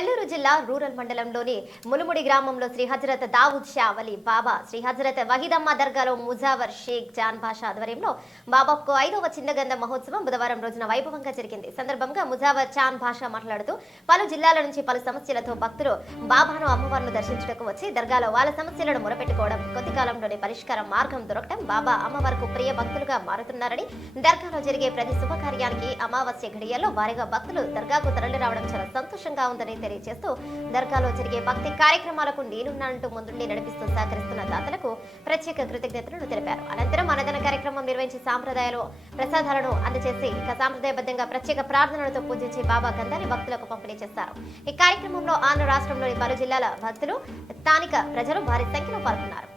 నెల్లూరు జిల్లా రూరల్ మండలంలోని ములుముడి గ్రామంలో శ్రీ హజరత్ దావుద్ షా వలి బాబా శ్రీ హజరత్ వహీదమ్మ దర్గాలో ముజావర్ షేక్ జాన్ భాషా ఆధ్వర్యంలో బాబాకు ఐదవ చిన్నగంధ మహోత్సవం బుధవారం రోజున వైభవంగా జరిగింది. సందర్భంగా ముజావర్ చాన్ భాషా మాట్లాడుతూ పలు జిల్లాల నుంచి పలు సమస్యలతో భక్తులు బాబాను అమ్మవారిని దర్శించుటకు వచ్చి దర్గాలో వాళ్ళ సమస్యలను మొరపెట్టుకోవడం కొద్ది కాలంలోనే పరిష్కార మార్గం దొరకడం బాబా అమ్మవారికి ప్రియ భక్తులుగా మారుతున్నారని దర్గాలో జరిగే ప్రతి శుభకార్యానికి అమావాస్య ఘడియల్లో భారీగా భక్తులు దర్గాకు తరలి రావడం చాలా సంతోషంగా ఉందని తెలియజేస్తూ దర్గాలో జరిగే భక్తి కార్యక్రమాలకు నేనున్నానంటూ ముందుండి నడిపిస్తూ సహకరిస్తున్న దాతలకు ప్రత్యేక కృతజ్ఞతలను తెలిపారు. అనంతరం అన్నదాన కార్యక్రమం నిర్వహించి సాంప్రదాయాలు ప్రసాదాలను అందజేసి ఇక సాంప్రదాయబద్ధంగా ప్రత్యేక ప్రార్థనలతో పూజించి బాబా గంధాన్ని భక్తులకు పంపిణీ చేస్తారు. ఈ కార్యక్రమంలో ఆంధ్ర రాష్ట్రంలోని పలు జిల్లాల భక్తులు స్థానిక ప్రజలు భారీ సంఖ్యలో పాల్గొన్నారు.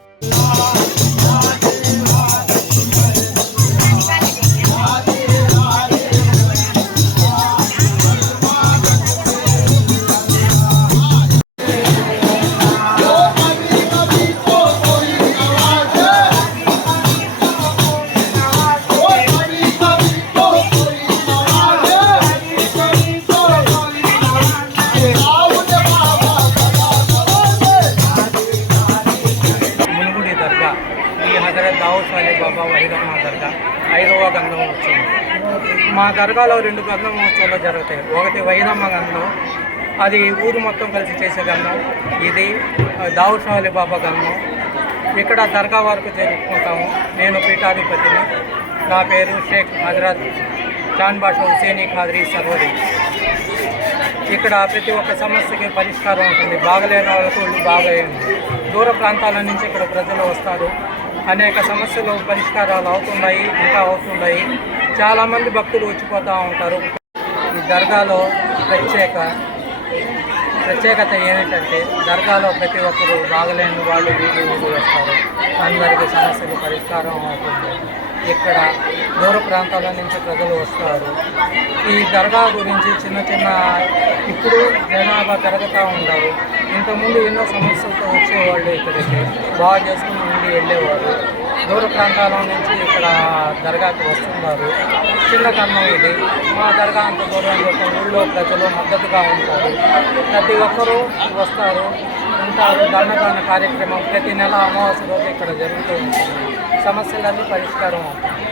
హజరత్ దావుద్ సాలే బాబా దర్గా. ఐదవ గంధం వచ్చింది. మా దర్గాలో రెండు గంధం మహోత్సవాలు జరుగుతాయి. ఒకటి వైరమ్మ గంధం. అది ఊరు మొత్తం కలిసి చేసే గంధం. ఇది ఆ, దావుద్ బాబా గంధం. ఇక్కడ దర్గా వరకు జరుపుకుంటాము నేను పీఠాధిపతిని. నా పేరు షేక్ హజరత్ జాన్ బాషా హుసేనీ ఖాద్రీ సర్వరి ఇక్కడ ప్రతి ఒక్క సమస్యకి పరిష్కారం ఉంటుంది. బాగలేని వాళ్ళకు బాగా బాగలేదు దూర ప్రాంతాల నుంచి ఇక్కడ ప్రజలు వస్తారు. అనేక సమస్యలు పరిష్కారాలు అవుతున్నాయి ఇంకా అవుతున్నాయి. చాలామంది భక్తులు వచ్చిపోతూ ఉంటారు. ఈ దర్గాలో ప్రత్యేక ప్రత్యేకత ఏమిటంటే దర్గాలో ప్రతి ఒక్కరు బాగలేని వాళ్ళు వీళ్ళు ఊరు వస్తారు. అందరికీ సమస్యలు పరిష్కారం అవుతుంది. ఇక్కడ దూర ప్రాంతాల నుంచి ప్రజలు వస్తారు. ఈ దర్గా గురించి చిన్న చిన్న ఇప్పుడు జనాభా పెరుగుతూ ఉండరు ఇంతకుముందు ఎన్నో సమస్యలతో వచ్చేవాళ్ళు ఇక్కడికి. బాగా చేసుకుని ఉండి వెళ్ళేవారు. దూర ప్రాంతాల నుంచి ఇక్కడ దర్గాకి వస్తున్నారు. చిన్న కన్నం ఇది. మా దర్గా అంత దూరం ఊళ్ళో ప్రజలు మద్దతుగా ఉంటారు. ప్రతి ఒక్కరూ వస్తారు. ఉంటారు కార్యక్రమం. ప్రతి నెల అమావాస్య రోజు ఇక్కడ జరుగుతూ ఉంటుంది. సమస్యలన్నీ పరిష్కారం అవుతాయి.